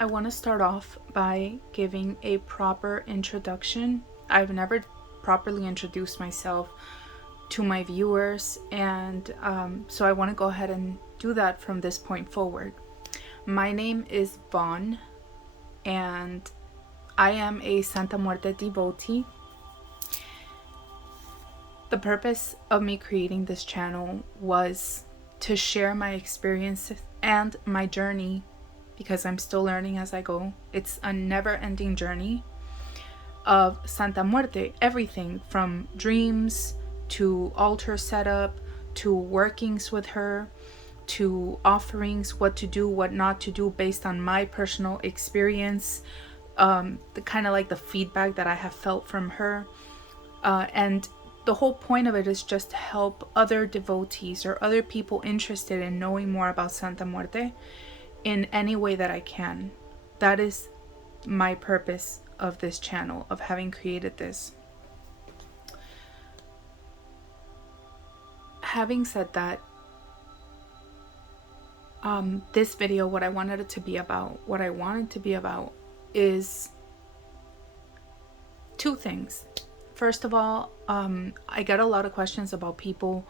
I want to start off by giving a proper introduction. I've never properly introduced myself to my viewers, and so I want to go ahead and do that from this point forward. My name is Vaughn, and I am a Santa Muerte devotee. The purpose of me creating this channel was to share my experiences and my journey, because I'm still learning as I go. It's a never-ending journey of Santa Muerte, everything from dreams to altar setup to workings with her to offerings, what to do, what not to do based on my personal experience, the kind of like the feedback that I have felt from her, and the whole point of it is just to help other devotees or other people interested in knowing more about Santa Muerte in any way that I can. That is my purpose of this channel, of having created this. Having said that, this video, what I wanted it to be about, is two things. First of all, I get a lot of questions about people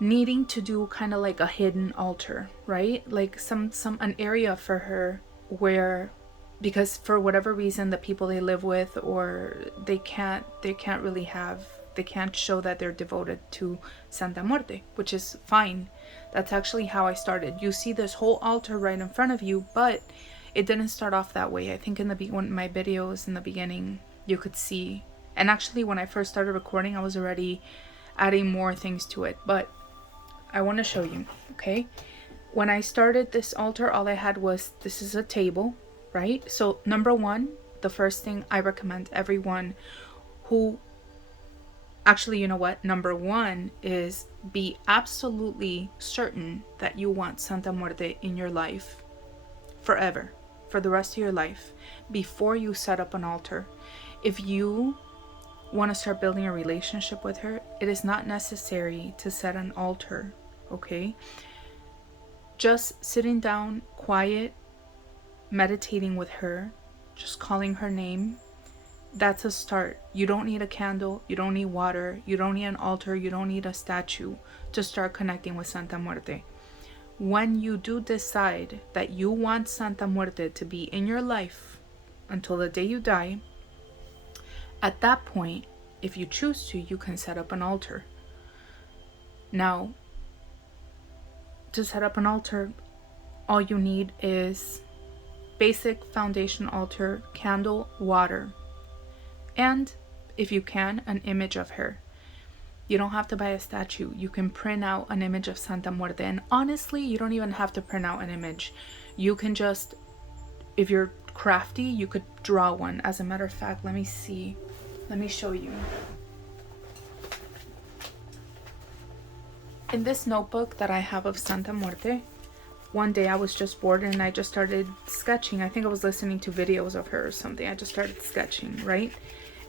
needing to do kind of like a hidden altar, right? Like an area for her where, because for whatever reason the people they live with, or they can't show that they're devoted to Santa Muerte, which is fine. That's actually how I started. You see this whole altar right in front of you, but it didn't start off that way. I think in my videos in the beginning you could see, and actually when I first started recording I was already adding more things to it, but I want to show you. Okay, when I started this altar, all I had was, this is a table, right? So number one, the first thing I recommend everyone who, actually, you know what, number one is be absolutely certain that you want Santa Muerte in your life forever, for the rest of your life, before you set up an altar. If you want to start building a relationship with her, it is not necessary to set an altar, okay? Just sitting down, quiet, meditating with her, just calling her name, that's a start. You don't need a candle, you don't need water, you don't need an altar, you don't need a statue to start connecting with Santa Muerte. When you do decide that you want Santa Muerte to be in your life until the day you die, at that point, if you choose to, you can set up an altar. Now, to set up an altar, all you need is basic foundation altar, candle, water, and if you can, an image of her. You don't have to buy a statue. You can print out an image of Santa Muerte, and honestly, you don't even have to print out an image. You can just, if you're crafty, you could draw one. As a matter of fact, let me show you. In this notebook that I have of Santa Muerte, one day I was just bored and I just started sketching. I think I was listening to videos of her or something. I just started sketching, right?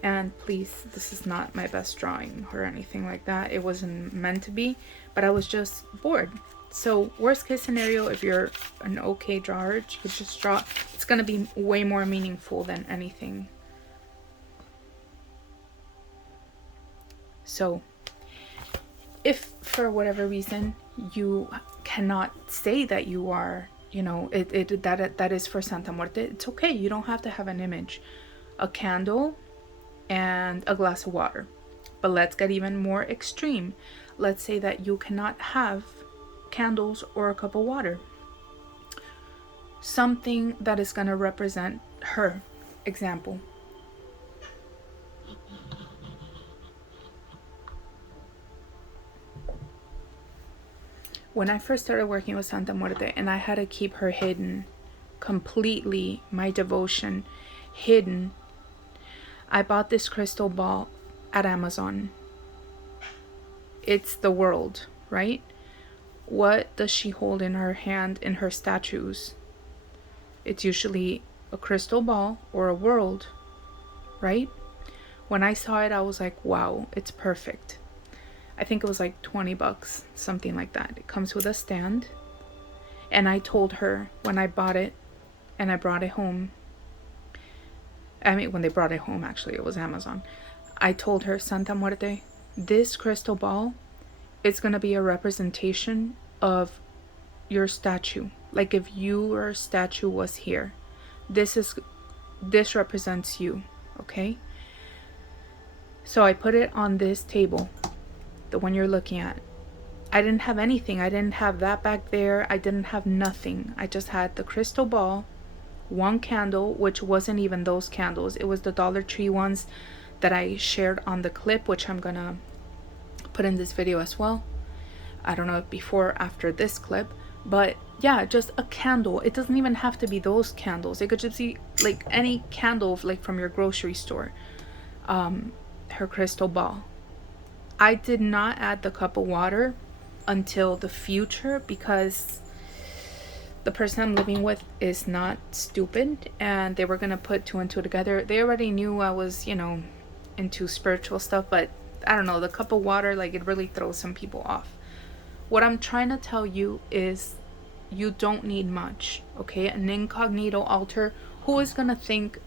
And please, this is not my best drawing or anything like that. It wasn't meant to be, but I was just bored. So worst case scenario, if you're an okay drawer, you could just draw. It's gonna be way more meaningful than anything. So if for whatever reason you cannot say that you are, that is for Santa Muerte, it's okay. You don't have to have an image, a candle and a glass of water. But let's get even more extreme. Let's say that you cannot have candles or a cup of water. Something that is going to represent her. Example. When I first started working with Santa Muerte and I had to keep her hidden, completely, my devotion hidden, I bought this crystal ball at Amazon. It's the world, right? What does she hold in her hand in her statues? It's usually a crystal ball or a world, right? When I saw it, I was like, wow, it's perfect. I think it was like 20 bucks, something like that. It comes with a stand. And I told her when I bought it, and I brought it home. I mean, when they brought it home, actually, it was Amazon. I told her, Santa Muerte, this crystal ball, it's going to be a representation of your statue. Like if your statue was here, this represents you, okay? So I put it on this table, the one you're looking at. I didn't have anything. I didn't have that back there. I didn't have nothing. I just had the crystal ball, one candle, which wasn't even those candles. It was the Dollar Tree ones that I shared on the clip, which I'm gonna put in this video as well. I don't know if before or after this clip, but yeah, just a candle. It doesn't even have to be those candles. It could just be like any candle, like from your grocery store. Her crystal ball. I did not add the cup of water until the future because the person I'm living with is not stupid, and they were gonna put two and two together. They already knew I was, you know, into spiritual stuff, but I don't know, the cup of water, like, it really throws some people off. What I'm trying to tell you is you don't need much, okay? An incognito altar, who is gonna think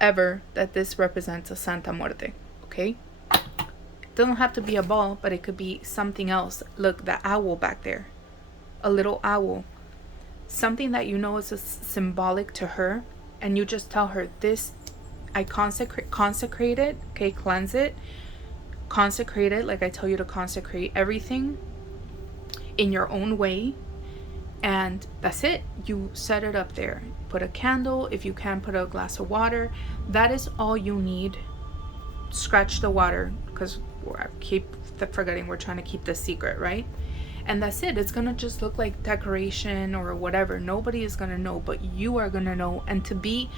ever that this represents a Santa Muerte, okay? It doesn't have to be a ball, but it could be something else. Look, the owl back there, a little owl, something that you know is symbolic to her, and you just tell her, this, I consecrate it, okay? Cleanse it, consecrate it, like I tell you to consecrate everything in your own way, and that's it. You set it up there, put a candle, if you can put a glass of water. That is all you need. Scratch the water, because I keep forgetting we're trying to keep this secret, right? And that's it. It's gonna just look like decoration or whatever. Nobody is gonna know, but you are gonna know. And to be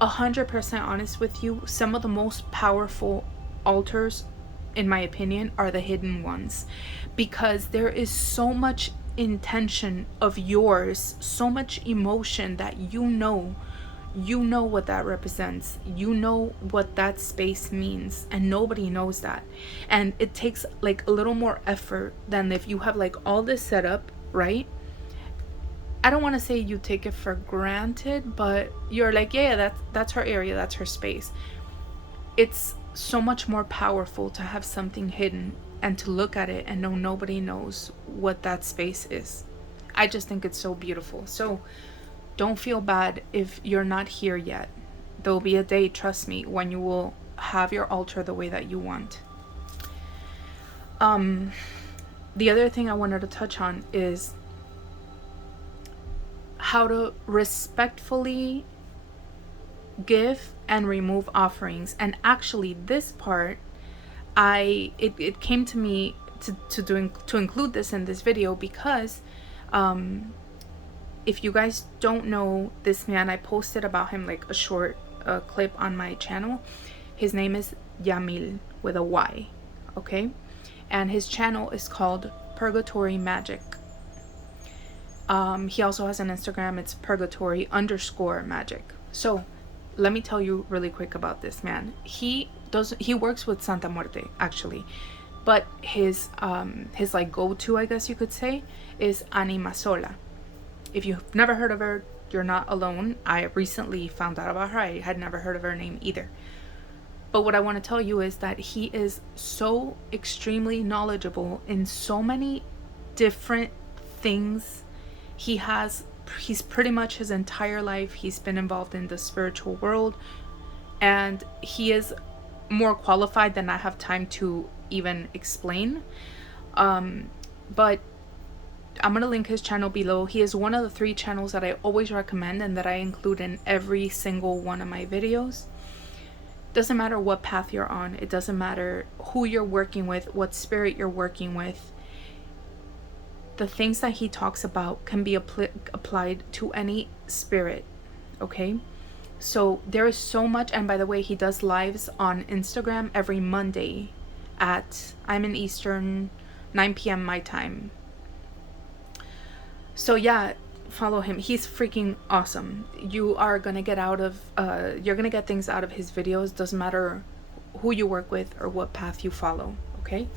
100% honest with you, some of the most powerful altars, in my opinion, are the hidden ones, because there is so much intention of yours, so much emotion that you know what that represents, you know what that space means, and nobody knows that. And it takes like a little more effort than if you have like all this set up, right? I don't want to say you take it for granted, but you're like, yeah, that's her area, that's her space. It's so much more powerful to have something hidden and to look at it and know nobody knows what that space is. I just think it's so beautiful. So don't feel bad if you're not here yet. There'll be a day, trust me, when you will have your altar the way that you want. The other thing I wanted to touch on is how to respectfully give and remove offerings. And actually this part, it came to me to include this in this video because if you guys don't know this man, I posted about him like a short clip on my channel. His name is Yamil with a Y, okay? And his channel is called Purgatory Magic. He also has an Instagram, it's purgatory_magic. So let me tell you really quick about this man. He works with Santa Muerte actually, but his like go-to, I guess you could say, is Anima Sola. If you've never heard of her, you're not alone. I recently found out about her. I had never heard of her name either. But what I want to tell you is that he is so extremely knowledgeable in so many different things. He's pretty much his entire life, he's been involved in the spiritual world, and he is more qualified than I have time to even explain. But I'm going to link his channel below. He is one of the 3 channels that I always recommend and that I include in every single one of my videos. Doesn't matter what path you're on. It doesn't matter who you're working with, what spirit you're working with. The things that he talks about can be applied to any spirit, okay? So there is so much. And by the way, he does lives on Instagram every Monday at, I'm in Eastern, 9 p.m. my time. So yeah, follow him. He's freaking awesome. You are gonna get you're gonna get things out of his videos. Doesn't matter who you work with or what path you follow, okay?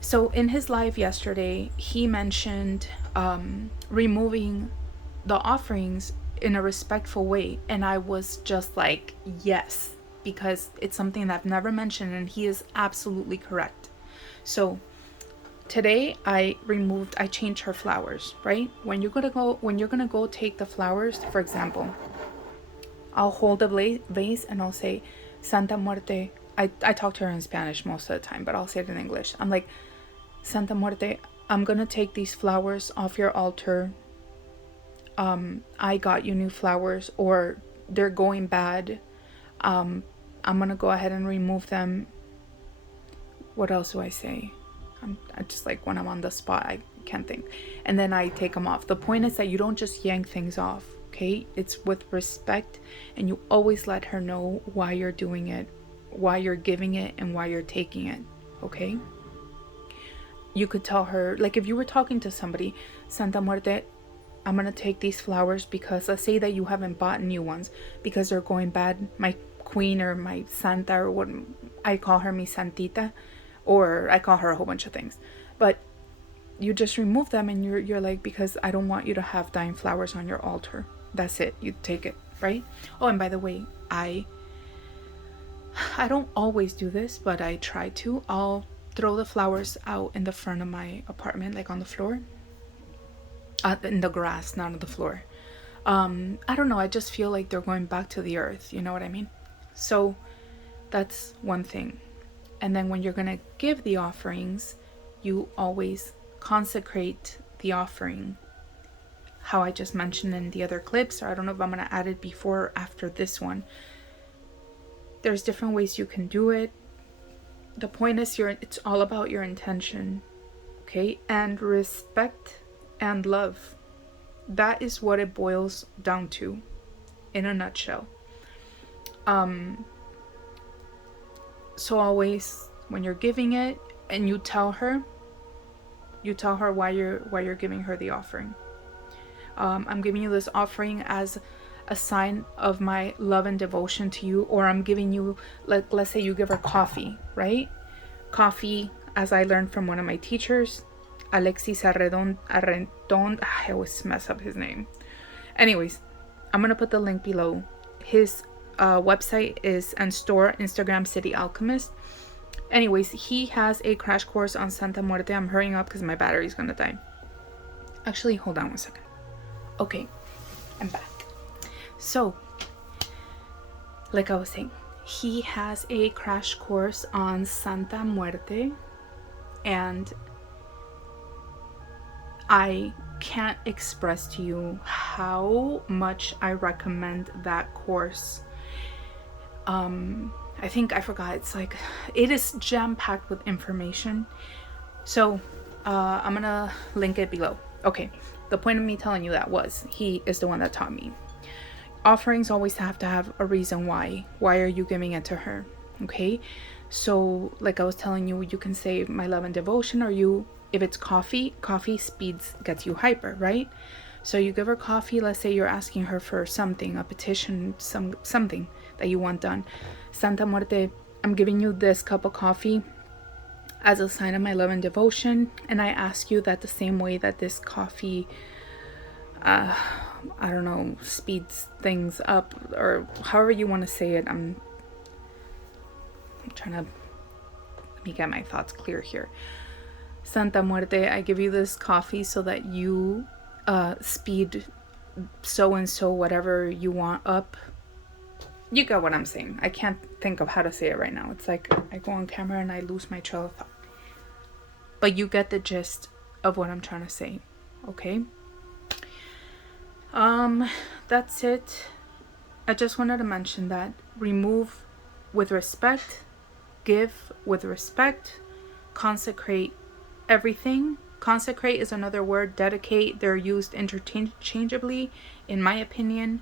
So in his live yesterday, he mentioned removing the offerings in a respectful way. And I was just like, yes, because it's something that I've never mentioned, and he is absolutely correct. So today I changed her flowers, right? When you're gonna go take the flowers, for example, I'll hold the vase and I'll say, Santa Muerte. I talk to her in Spanish most of the time, but I'll say it in English. I'm like, Santa Muerte, I'm gonna take these flowers off your altar. I got you new flowers, or they're going bad. I'm gonna go ahead and remove them. What else do I say? I just, like, when I'm on the spot, I can't think. And then I take them off. The point is that you don't just yank things off, okay? It's with respect, and you always let her know why you're doing it, why you're giving it, and why you're taking it, okay? You could tell her, like, if you were talking to somebody, Santa Muerte, I'm gonna take these flowers because, let's say that you haven't bought new ones because they're going bad. My queen, or my Santa, or what I call her, mi Santita, or I call her a whole bunch of things, but you just remove them, and you're like, because I don't want you to have dying flowers on your altar. That's it. You take it, right? Oh, and by the way, I don't always do this, but I try to. I'll throw the flowers out in the front of my apartment, like on the floor, in the grass, not on the floor. I don't know, I just feel like they're going back to the earth, you know what I mean? So that's one thing. And then when you're gonna give the offerings, you always consecrate the offering, how I just mentioned in the other clips, or I don't know if I'm gonna add it before or after this one. There's different ways you can do it. The point is, it's all about your intention, okay? And respect and love. That is what it boils down to, in a nutshell. So always, when you're giving it, and you tell her why you're giving her the offering. I'm giving you this offering as a sign of my love and devotion to you, or I'm giving you, like, let's say you give her coffee, right? Coffee, as I learned from one of my teachers, Alexis Arredon, I always mess up his name. Anyways, I'm gonna put the link below. His website is and store, Instagram, City Alchemist. Anyways, he has a crash course on Santa Muerte. I'm hurrying up because my battery's gonna die. Actually, hold on one second. Okay, I'm back. So, like I was saying, he has a crash course on Santa Muerte, and I can't express to you how much I recommend that course. I think I forgot, it is jam-packed with information. So I'm gonna link it below. Okay, the point of me telling you that was, he is the one that taught me. Offerings always have to have a reason why. Why are you giving it to her? Okay, so like I was telling you, you can say my love and devotion, or if it's coffee gets you hyper, right? So you give her coffee. Let's say you're asking her for something, a petition, something that you want done. Santa Muerte, I'm giving you this cup of coffee as a sign of my love and devotion, and I ask you that the same way that this coffee, I don't know, speeds things up, or however you want to say it. I'm trying to let me get my thoughts clear here. Santa Muerte, I give you this coffee so that you speed so and so whatever you want up. You got what I'm saying. I can't think of how to say it right now. It's like I go on camera and I lose my trail of thought. But you get the gist of what I'm trying to say, okay? That's it. I just wanted to mention that. Remove with respect, give with respect, consecrate everything. Consecrate is another word. Dedicate, they're used interchangeably, in my opinion.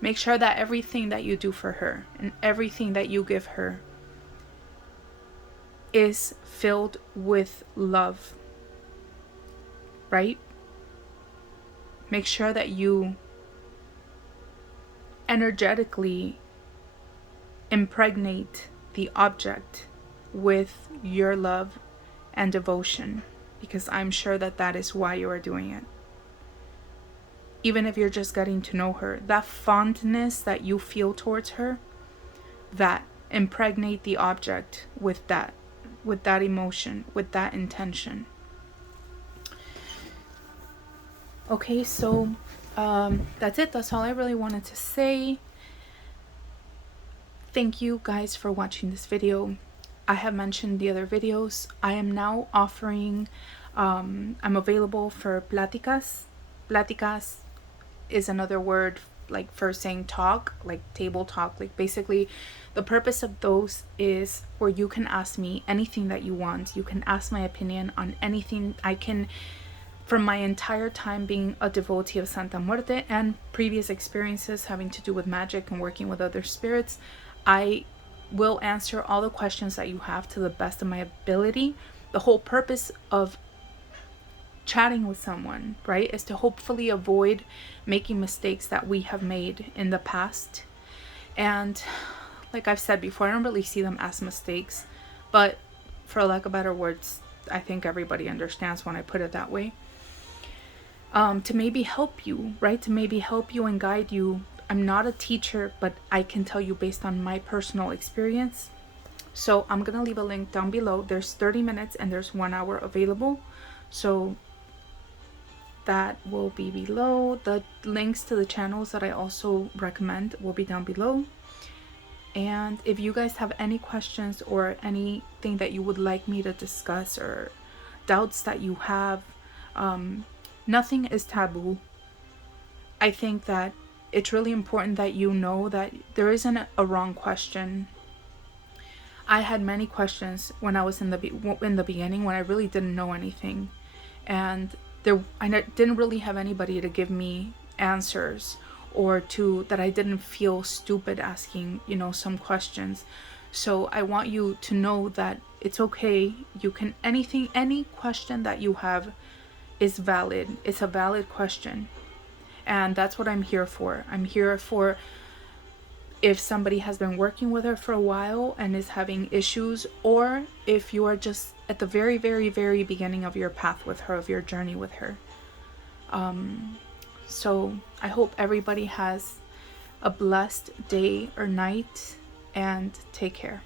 Make sure that everything that you do for her and everything that you give her is filled with love, right? Make sure that you energetically impregnate the object with your love and devotion, because I'm sure that that is why you are doing it. even if you're just getting to know her, that fondness that you feel towards her, that impregnate the object with that emotion, with that intention. Okay, so that's it. That's all I really wanted to say. Thank you guys for watching this video. I have mentioned the other videos. I am now offering, I'm available for pláticas. Pláticas is another word like for saying talk, like table talk. Like basically the purpose of those is where you can ask me anything that you want. You can ask my opinion on anything. I can, from my entire time being a devotee of Santa Muerte and previous experiences having to do with magic and working with other spirits, I will answer all the questions that you have to the best of my ability. The whole purpose of chatting with someone, right, is to hopefully avoid making mistakes that we have made in the past. And like I've said before, I don't really see them as mistakes, but for lack of better words, I think everybody understands when I put it that way. To maybe help you, right? To maybe help you and guide you. I'm not a teacher, but I can tell you based on my personal experience. So I'm gonna leave a link down below. There's 30 minutes and there's 1 hour available. So that will be below. The links to the channels that I also recommend will be down below. And if you guys have any questions or anything that you would like me to discuss or doubts that you have, nothing is taboo. I think that it's really important that you know that there isn't a wrong question. I had many questions when I was in the beginning, when I really didn't know anything, and I didn't really have anybody to give me answers, or that I didn't feel stupid asking, you know, some questions. So I want you to know that it's okay. You can, any question that you have is valid. It's a valid question. And that's what I'm here for. I'm here for if somebody has been working with her for a while and is having issues, or if you are just at the very, very, very beginning of your path with her, of your journey with her. So I hope everybody has a blessed day or night, and take care.